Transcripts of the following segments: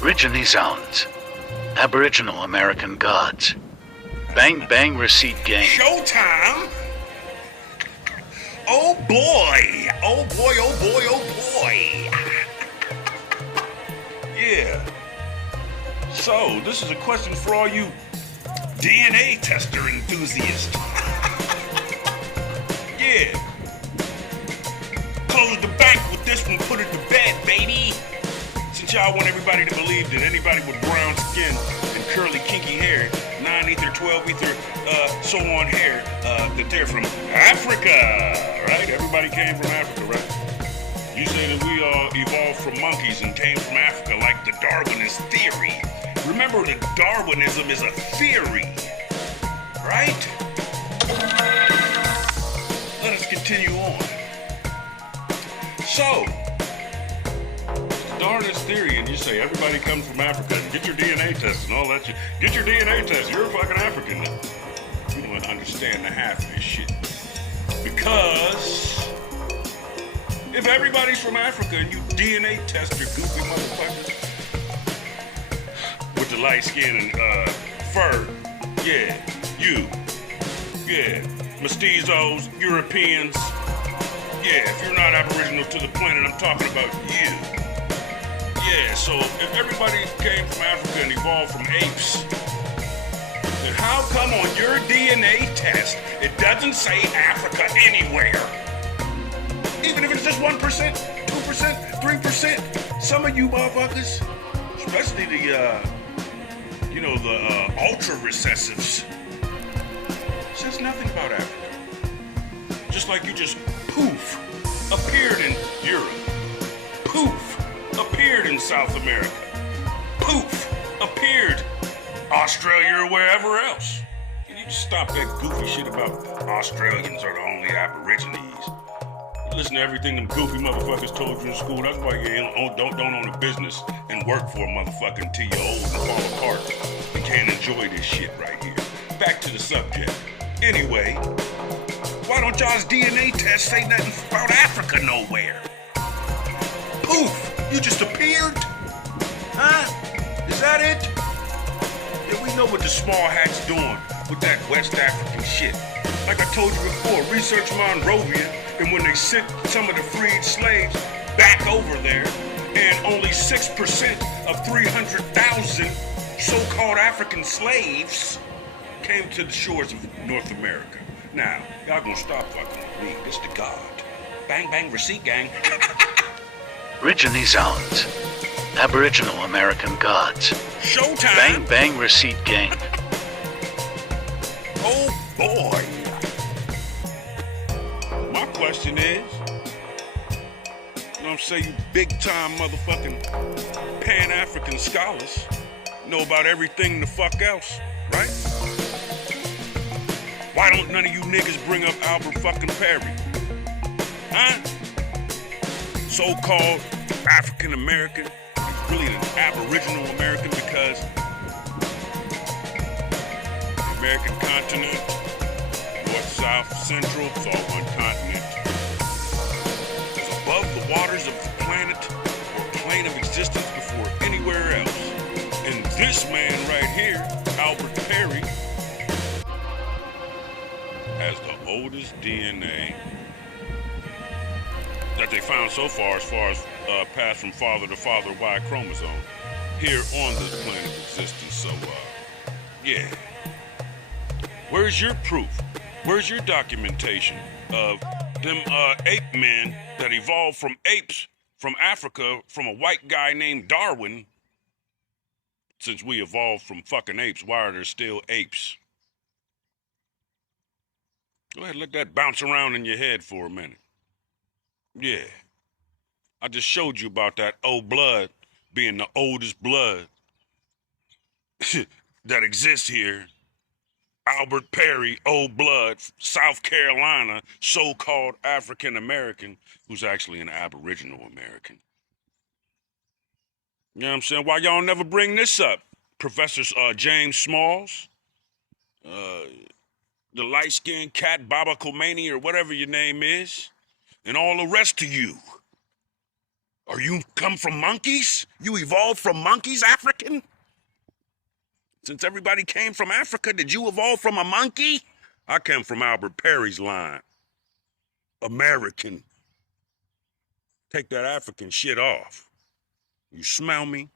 OriginieSounds. Aboriginal American gods. Bang Bang Receipt Gang. Showtime? Oh boy! Oh boy, oh boy, oh boy! Yeah. So, this is a question for all you DNA tester enthusiasts. Yeah. Close the bank with this one, put it to bed, baby. Since y'all want everybody to believe that anybody with brown skin and curly, kinky hair, 9-ether, 12-ether, so on hair, that they're from Africa, right? Everybody came from Africa, right? You say that we all evolved from monkeys and came from Africa like the Darwinist theory. Remember that Darwinism is a theory, right? Let us continue on. So, Darwinist theory, and you say everybody comes from Africa. Get your DNA test and all that shit. Get your DNA test. You're a fucking African. You don't understand the half of this shit. Because if everybody's from Africa and you DNA test your goofy motherfuckers with the light skin and fur, yeah, you, yeah, mestizos, Europeans, yeah, if you're not Aboriginal to the planet, I'm talking about you. Yeah, so if everybody came from Africa and evolved from apes, then how come on your DNA test it doesn't say Africa anywhere? Even if it's just 1%, 2%, 3%, some of you motherfuckers, especially the ultra recessives, says nothing about Africa. Just like you just poof appeared in Europe, poof appeared in South America, poof appeared Australia or wherever else. Can you just stop that goofy shit about Australians are the only Aborigines? You listen to everything them goofy motherfuckers told you in school. That's why you don't own a business and work for a motherfucker until you're old and fall apart and can't enjoy this shit right here. Back to the subject. Anyway, why don't y'all's DNA test say nothing about Africa nowhere? Poof! You just appeared? Huh? Is that it? Yeah, we know what the small hat's doing with that West African shit. Like I told you before, research Monrovia, and when they sent some of the freed slaves back over there, and only 6% of 300,000 so-called African slaves came to the shores of North America. Now, y'all gonna stop fucking with me. This the God. Bang bang receipt gang. OriginieSounds. Aboriginal American gods. Showtime. Bang Bang Receipt Gang. Oh boy. My question is, you know what I'm saying, you big time motherfucking Pan-African scholars know about everything the fuck else, right? Why don't none of you niggas bring up Albert fucking Perry? Huh? So-called African American. He's really an Aboriginal American because the American continent, north, south, central, it's all one continent. It's above the waters of the planet or plane of existence before anywhere else. And this man right here, Albert Perry, has the oldest DNA that they found so far as passed from father to father Y chromosome here on this plane of existence. So, yeah. Where's your proof? Where's your documentation of them ape men that evolved from apes from Africa from a white guy named Darwin? Since we evolved from fucking apes, why are there still apes? Go ahead, let that bounce around in your head for a minute. Yeah. I just showed you about that old blood being the oldest blood that exists here. Albert Perry, old blood, South Carolina, so-called African American, who's actually an Aboriginal American. You know what I'm saying? Why y'all never bring this up? Professor James Smalls, the light-skinned cat, Baba Khomeini, or whatever your name is, and all the rest of you. Are you come from monkeys? You evolved from monkeys, African? Since everybody came from Africa, did you evolve from a monkey? I came from Albert Perry's line. American. Take that African shit off. You smell me?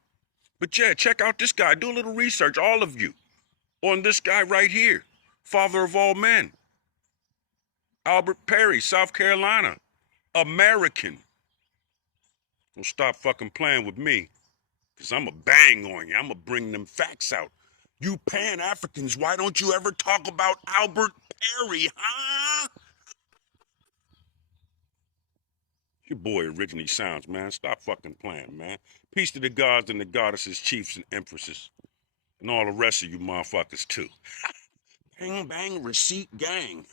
But yeah, check out this guy. Do a little research, all of you, on this guy right here. Father of all men. Albert Perry, South Carolina. American. Don't stop fucking playing with me, because I'm going to bang on you. I'm going to bring them facts out. You Pan-Africans, why don't you ever talk about Albert Perry, huh? Your boy OriginieSounds, man. Stop fucking playing, man. Peace to the gods and the goddesses, chiefs and empresses, and all the rest of you motherfuckers, too. Bang, bang, receipt gang.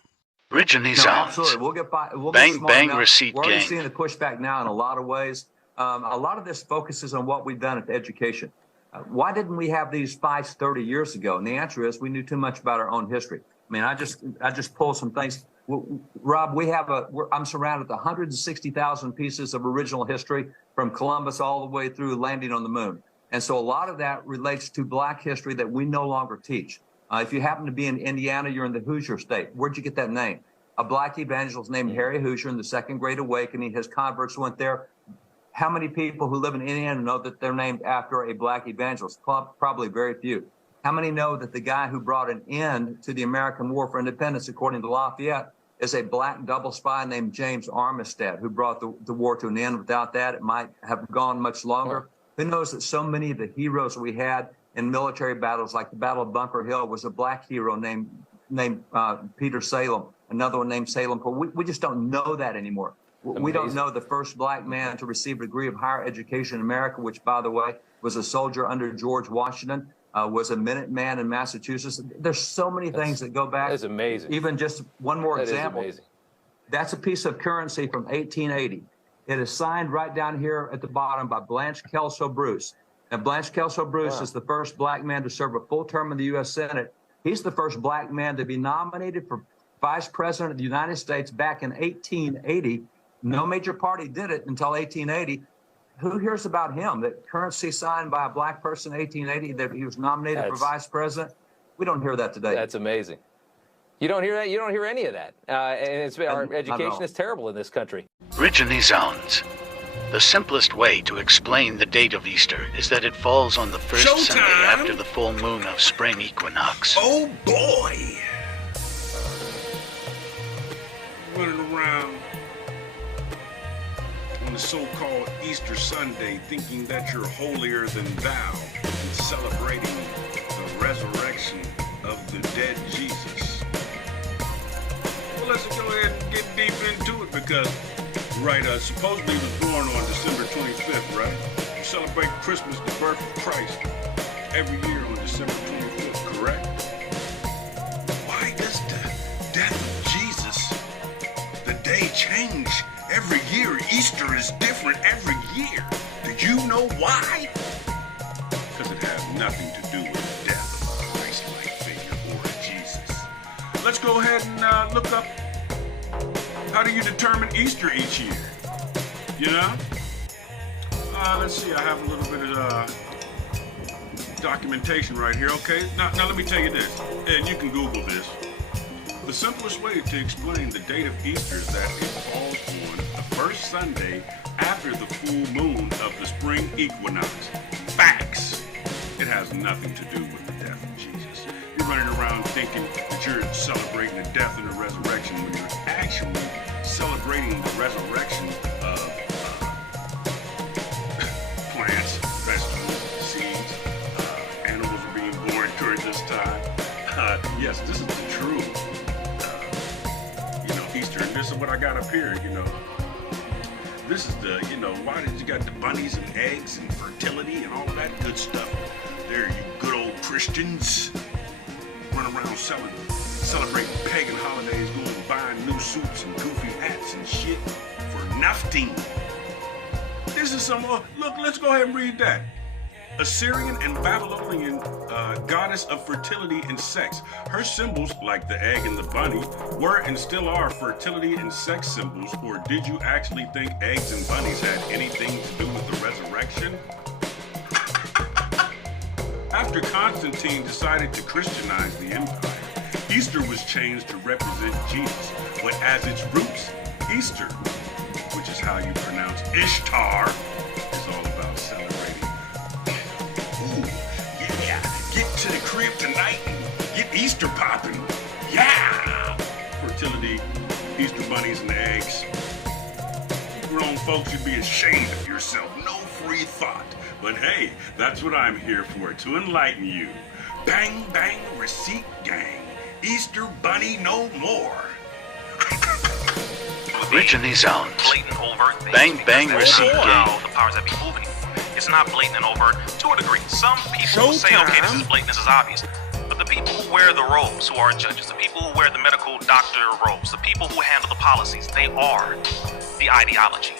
OriginieSounds. No, absolutely. We'll get bang, smart bang, enough. receipt We're already gang. seeing the pushback now in a lot of ways. A lot of this focuses on what we've done at education. Why didn't we have these fights 30 years ago? And the answer is we knew too much about our own history. I mean, I just pulled some things. Rob, I'm surrounded with 160,000 pieces of original history from Columbus all the way through landing on the moon. And so a lot of that relates to Black history that we no longer teach. If you happen to be in Indiana, you're in the Hoosier state. Where'd you get that name? A Black evangelist named Harry Hoosier in the Second Great Awakening. His converts went there. How many people who live in Indiana know that they're named after a Black evangelist? Probably very few. How many know that the guy who brought an end to the American War for Independence, according to Lafayette, is a Black double spy named James Armistead, who brought the war to an end? Without that, it might have gone much longer. Who knows that so many of the heroes we had in military battles, like the Battle of Bunker Hill, was a Black hero named Peter Salem, another one named Salem. We just don't know that anymore. Amazing. We don't know the first Black man to receive a degree of higher education in America, which, by the way, was a soldier under George Washington, was a Minuteman in Massachusetts. There's so many things that go back. That's amazing. Even just one more That example. is amazing. That's a piece of currency from 1880. It is signed right down here at the bottom by Blanche Kelso Bruce. And Blanche Kelso Bruce is the first Black man to serve a full term in the U.S. Senate. He's the first Black man to be nominated for Vice President of the United States back in 1880. No major party did it until 1880. Who hears about him? That currency signed by a Black person in 1880, that he was nominated for Vice President? We don't hear that today. That's amazing. You don't hear that? You don't hear any of that. And our education is terrible in this country. OriginieSounds. The simplest way to explain the date of Easter is that it falls on the first Sunday after the full moon of spring equinox. Oh boy! Running around on the so-called Easter Sunday thinking that you're holier than thou and celebrating the resurrection of the dead Jesus. Well, let's go ahead and get deep into it because, right, supposedly he was born on December 25th, right? You celebrate Christmas, the birth of Christ, every year on December 25th, correct? Why does the death of Jesus, the day, change every year? Easter is different every year. Do you know why? Because it has nothing to do with the death of a Christ-like figure or a Jesus. Let's go ahead and look up, how do you determine Easter each year? You know? Let's see, I have a little bit of documentation right here, okay? Now let me tell you this, and you can Google this. The simplest way to explain the date of Easter is that it falls on the first Sunday after the full moon of the spring equinox. Facts! It has nothing to do with the death of Jesus. You're running around thinking that you're celebrating the death and the resurrection when you're actually celebrating the resurrection of plants, vegetables, seeds, animals are being born during this time. Yes, this is the true, Easter, and this is what I got up here, This is the, why did you got the bunnies and eggs and fertility and all that good stuff? There, you good old Christians. Run around celebrating pagan holidays, going and buying new suits and goofy hats and shit for nothing. This is some, look, let's go ahead and read that. Assyrian and Babylonian goddess of fertility and sex. Her symbols, like the egg and the bunny, were and still are fertility and sex symbols, or did you actually think eggs and bunnies had anything to do with the resurrection? After Constantine decided to Christianize the empire, Easter was changed to represent Jesus, but as its roots, Easter, which is how you pronounce Ishtar, is all about celebrating. Ooh, yeah, get to the crib tonight and get Easter popping. Yeah! Fertility, Easter bunnies and eggs. Grown folks should be ashamed of yourself. No free thought. But hey, that's what I'm here for, to enlighten you. Bang, bang, receipt gang. Easter bunny no more. OriginieSounds. Blatant, overt things. Bang, bang, receipt Wow, gang. the powers that be moving. It's not blatant and overt to a degree. Some people will say, okay, this is blatant, this is obvious. But the people who wear the robes, who are judges, the people who wear the medical doctor robes, the people who handle the policies, they are the ideology.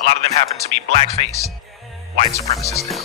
A lot of them happen to be blackface white supremacists now.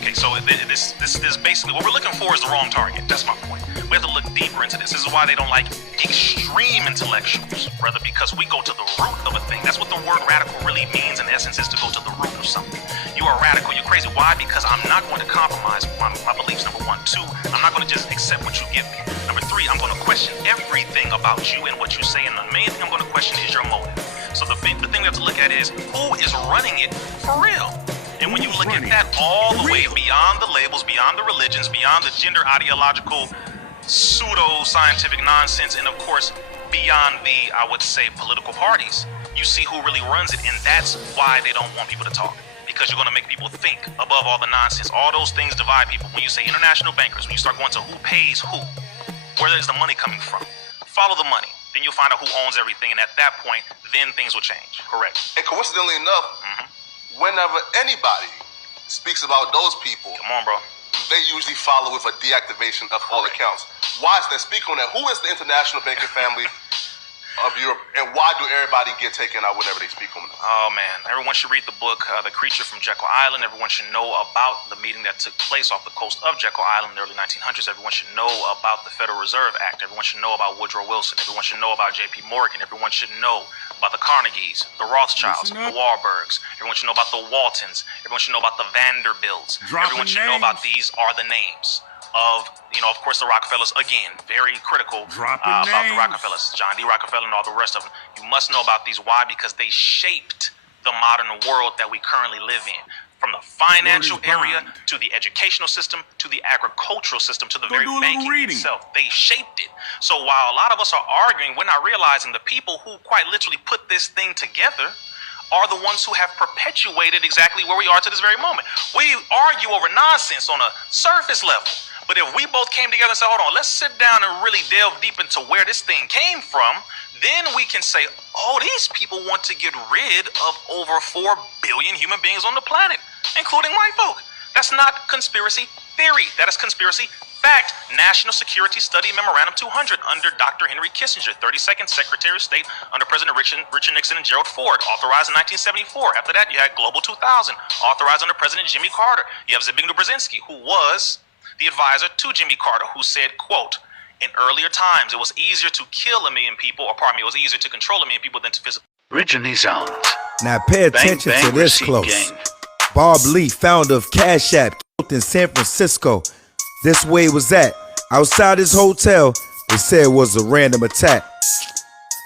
Okay, so this is basically what we're looking for is the wrong target. That's my point. We have to look deeper into this. This is why they don't like extreme intellectuals, brother, because we go to the root of a thing. That's what the word radical really means in essence, is to go to the root of something. You are radical, you're crazy. Why? Because I'm not going to compromise my beliefs, number one. Two, I'm not going to just accept what you give me. Number three, I'm going to question everything about you and what you say, and the main thing I'm going to question is your motive. So the thing we have to look at is who is running it for real. And when you look at that all the way beyond the labels, beyond the religions, beyond the gender ideological pseudo-scientific nonsense, and of course, beyond the, I would say, political parties, you see who really runs it, and that's why they don't want people to talk. Because you're going to make people think above all the nonsense. All those things divide people. When you say international bankers, when you start going to who pays who, where is the money coming from? Follow the money. Then you'll find out who owns everything, and at that point, then things will change. Correct. And coincidentally enough, whenever anybody speaks about those people, Come on, bro. they usually follow with a deactivation of all accounts. Why is that? Speak on that. Who is the international banking family of Europe, and why do everybody get taken out whenever they speak on them? Oh man, everyone should read the book, The Creature from Jekyll Island. Everyone should know about the meeting that took place off the coast of Jekyll Island in the early 1900s. Everyone should know about the Federal Reserve Act. Everyone should know about Woodrow Wilson. Everyone should know about J.P. Morgan. Everyone should know about the Carnegies, the Rothschilds, the Warburgs. Everyone should know about the Waltons. Everyone should know about the Vanderbilts. Everyone should know about these are the names of, of course, the Rockefellers. Again, very critical about the Rockefellers, John D. Rockefeller and all the rest of them. You must know about these. Why? Because they shaped the modern world that we currently live in. From the financial area to the educational system to the agricultural system to the very banking itself. They shaped it. So while a lot of us are arguing, we're not realizing the people who quite literally put this thing together are the ones who have perpetuated exactly where we are to this very moment. We argue over nonsense on a surface level. But if we both came together and said, hold on, let's sit down and really delve deep into where this thing came from, then we can say, oh, these people want to get rid of over 4 billion human beings on the planet, including white folk. That's not conspiracy theory. That is conspiracy fact. National Security Study Memorandum 200 under Dr. Henry Kissinger, 32nd Secretary of State under President Richard Nixon and Gerald Ford, authorized in 1974. After that, you had Global 2000, authorized under President Jimmy Carter. You have Zbigniew Brzezinski, who was the advisor to Jimmy Carter, who said, quote, in earlier times, it was easier to kill a million people, it was easier to control a million people than to physically. OriginieSounds. Now pay attention Bang, bang, to this receipt close. gang. Bob Lee, founder of CashApp, killed in San Francisco. This way it was at. Outside his hotel, they said it was a random attack.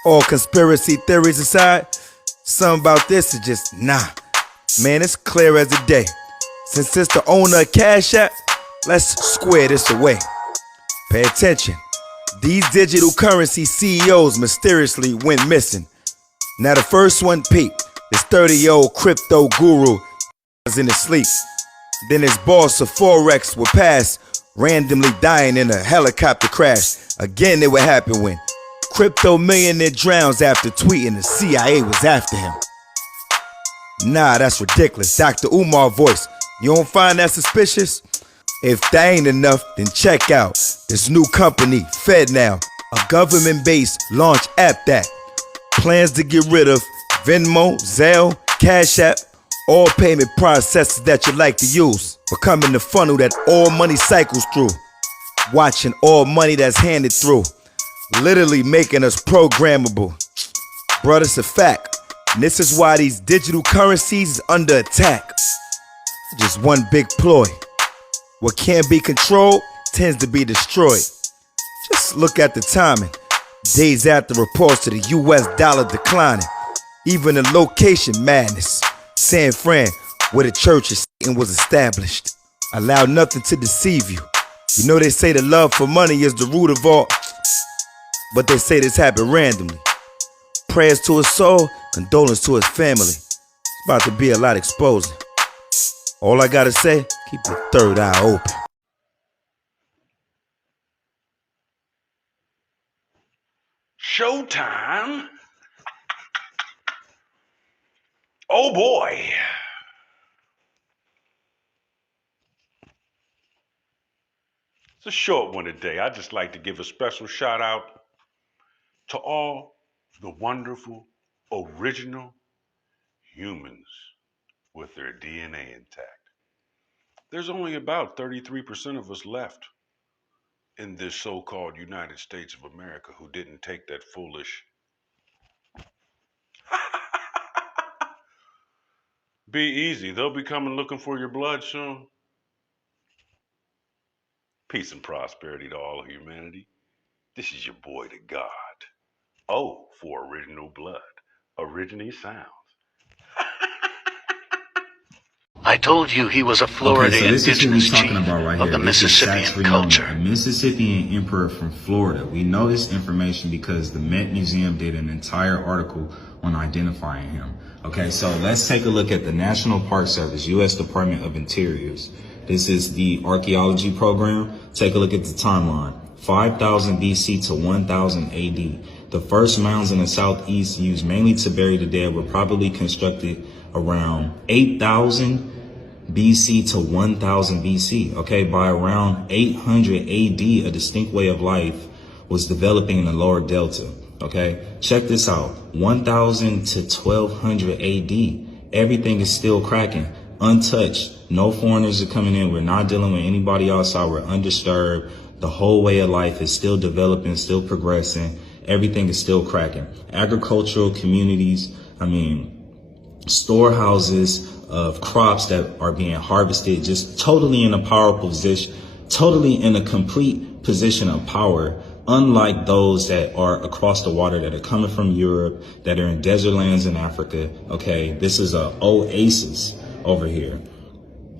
All conspiracy theories aside, something about this is just nah. Man, it's clear as the day. Since it's the owner of CashApp, let's square this away. Pay attention. These digital currency CEOs mysteriously went missing. Now the first one peeped. This 30-year-old crypto guru was in his sleep. Then his boss of Forex would pass, randomly dying in a helicopter crash. Again, it would happen when crypto millionaire drowns after tweeting the CIA was after him. Nah, that's ridiculous. Dr. Umar voice. You don't find that suspicious? If that ain't enough, then check out this new company, FedNow, a government-based launch app that plans to get rid of Venmo, Zelle, CashApp, All payment processes that you like to use, becoming the funnel that all money cycles through. Watching all money that's handed through, literally making us programmable. Brother, it's a fact. And this is why these digital currencies is under attack. Just one big ploy. What can't be controlled tends to be destroyed. Just look at the timing. Days after reports of the US dollar declining. Even the location madness. San Fran, where the church of Satan was established. Allow nothing to deceive you. You know they say the love for money is the root of all, but they say this happened randomly. Prayers to his soul, condolence to his family. It's about to be a lot exposing. All I gotta say, keep your third eye open. Showtime? Oh boy. It's a short one today. I'd just like to give a special shout out to all the wonderful, original humans with their DNA intact. There's only about 33% of us left in this so-called United States of America who didn't take that foolish be easy. They'll be coming looking for your blood soon. Peace and prosperity to all of humanity. This is your boy, the God. Oh, for original blood. OriginieSounds. I told you he was a Florida indigenous chief of the Mississippian culture. A Mississippian emperor from Florida. We know this information because the Met Museum did an entire article on identifying him. Okay, so let's take a look at the National Park Service, U.S. Department of Interiors. This is the archaeology program. Take a look at the timeline. 5000 BC to 1000 AD. The first mounds in the southeast used mainly to bury the dead were probably constructed around 8000 BC to 1000 BC. Okay, by around 800 AD, a distinct way of life was developing in the lower delta. Okay, check this out. 1000 to 1200 AD, everything is still cracking, untouched. No foreigners are coming in. We're not dealing with anybody outside. We're undisturbed. The whole way of life is still developing, still progressing. Everything is still cracking. Agricultural communities, storehouses of crops that are being harvested, just totally in a powerful position, totally in a complete position of power, unlike those that are across the water, that are coming from Europe, that are in desert lands in Africa. Okay, this is a oasis over here.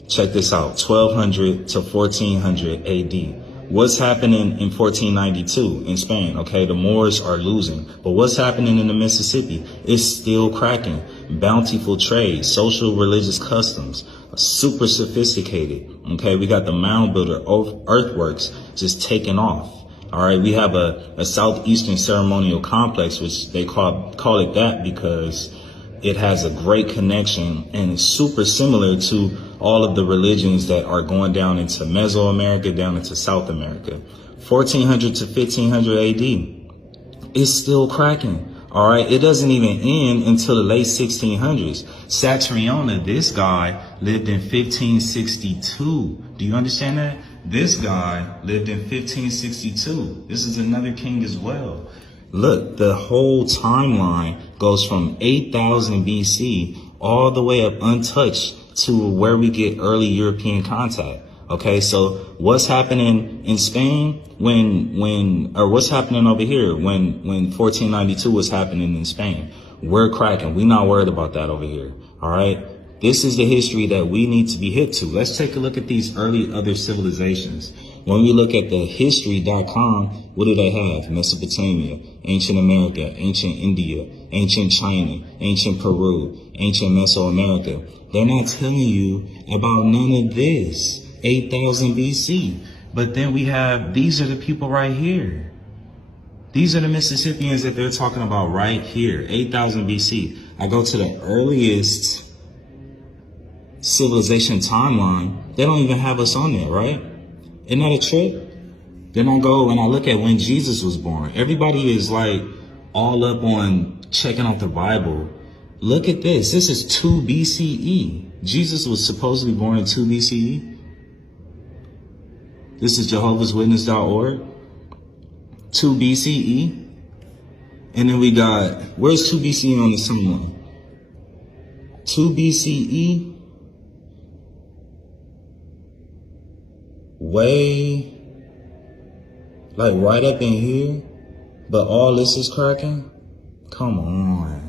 Check this out, 1200 to 1400 AD. What's happening in 1492 in Spain? Okay, the Moors are losing. But what's happening in the Mississippi? It's still cracking. Bountiful trade, social religious customs, super sophisticated. Okay, we got the mound builder, earthworks just taking off. All right, we have a southeastern ceremonial complex, which they call it that because it has a great connection and it's super similar to all of the religions that are going down into Mesoamerica, down into South America. 1400 to 1500 AD, it's still cracking. All right, it doesn't even end until the late 1600s. Satriona, this guy lived in 1562. Do you understand that? This guy lived in 1562. This is another king as well. Look, the whole timeline goes from 8000 BC all the way up untouched to where we get early European contact. Okay, so what's happening in Spain or what's happening over here when 1492 was happening in Spain? We're cracking. We're not worried about that over here. All right. This is the history that we need to be hip to. Let's take a look at these early other civilizations. When we look at the history.com, what do they have? Mesopotamia, ancient America, ancient India, ancient China, ancient Peru, ancient Mesoamerica. They're not telling you about none of this. 8000 BC. But then we have, these are the people right here. These are the Mississippians that they're talking about right here. 8000 BC. I go to the earliest civilization timeline. They don't even have us on there, right? Isn't that a trip? Then I go and I look at when Jesus was born. Everybody is like all up on checking out the Bible, Look at this. This is 2 BCE. Jesus was supposedly born in 2 BCE. This is Jehovah'sWitness.org. 2 BCE. And then we got, where's 2 BCE on the timeline? 2 BCE. Way, like right up in here. But all this is cracking? Come on.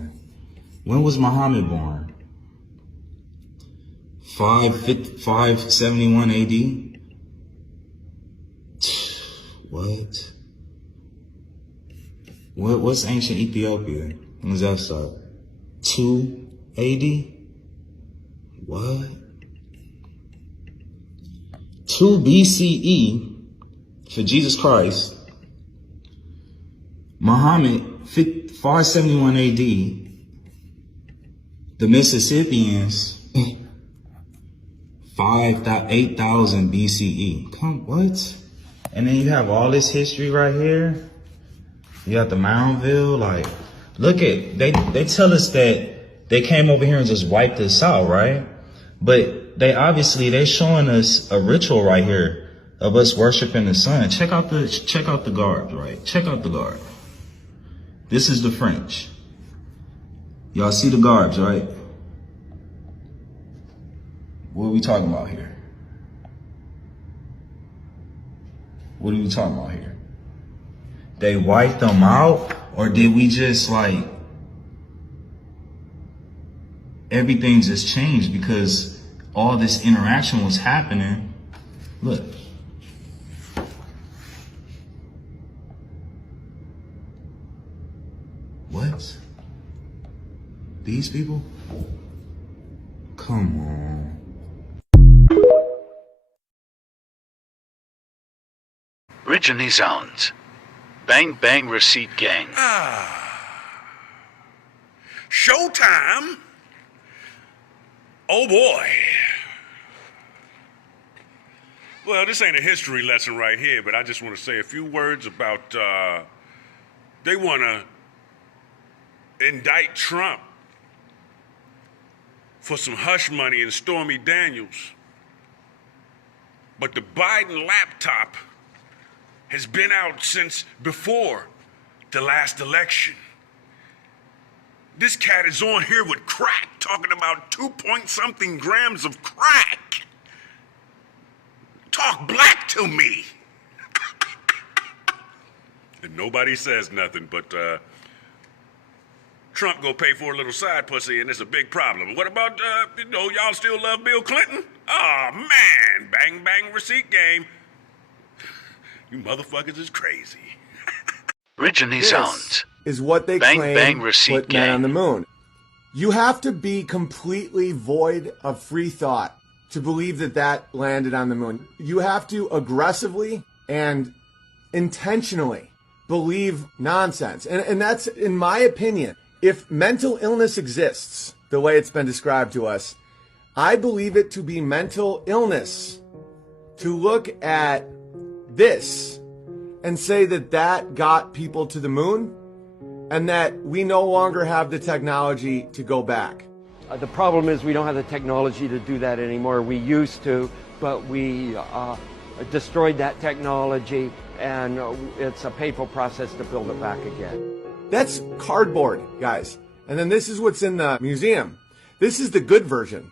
When was Muhammad born? 571 AD? What's ancient Ethiopia? When does that start? 2 AD? What? 2 BCE for Jesus Christ. Muhammad, 571 AD. The Mississippians, 8,000 BCE. What? And then you have all this history right here. You got the Moundville, like, look at, they tell us that they came over here and just wiped us out, right? But they showing us a ritual right here of us worshiping the sun. Check out the garbs, right? Check out the garb. This is the French. Y'all see the garbs, right? What are we talking about here? What are we talking about here? They wiped them out, or did we just like, everything just changed because all this interaction was happening? Look. What? These people? Come on. OriginieSounds. Bang Bang Receipt Gang. Showtime. Oh boy. Well, this ain't a history lesson right here, but I just want to say a few words about, they want to indict Trump for some hush money and Stormy Daniels. But the Biden laptop has been out since before the last election. This cat is on here with crack, talking about 2-point-something grams of crack. Talk black to me. And nobody says nothing, but Trump go pay for a little side pussy, and it's a big problem. What about, y'all still love Bill Clinton? Oh, man, bang, bang, receipt game. You motherfuckers is crazy. OriginieSounds. Is what they Bang claim Bang Receipt put man Gang. on the moon. You have to be completely void of free thought to believe that that landed on the moon. You have to aggressively and intentionally believe nonsense. And that's, in my opinion, if mental illness exists the way it's been described to us, I believe it to be mental illness to look at this and say that that got people to the moon and that we no longer have the technology to go back. The problem is we don't have the technology to do that anymore. We used to, but we destroyed that technology, and it's a painful process to build it back again. That's cardboard, guys. And then this is what's in the museum. This is the good version.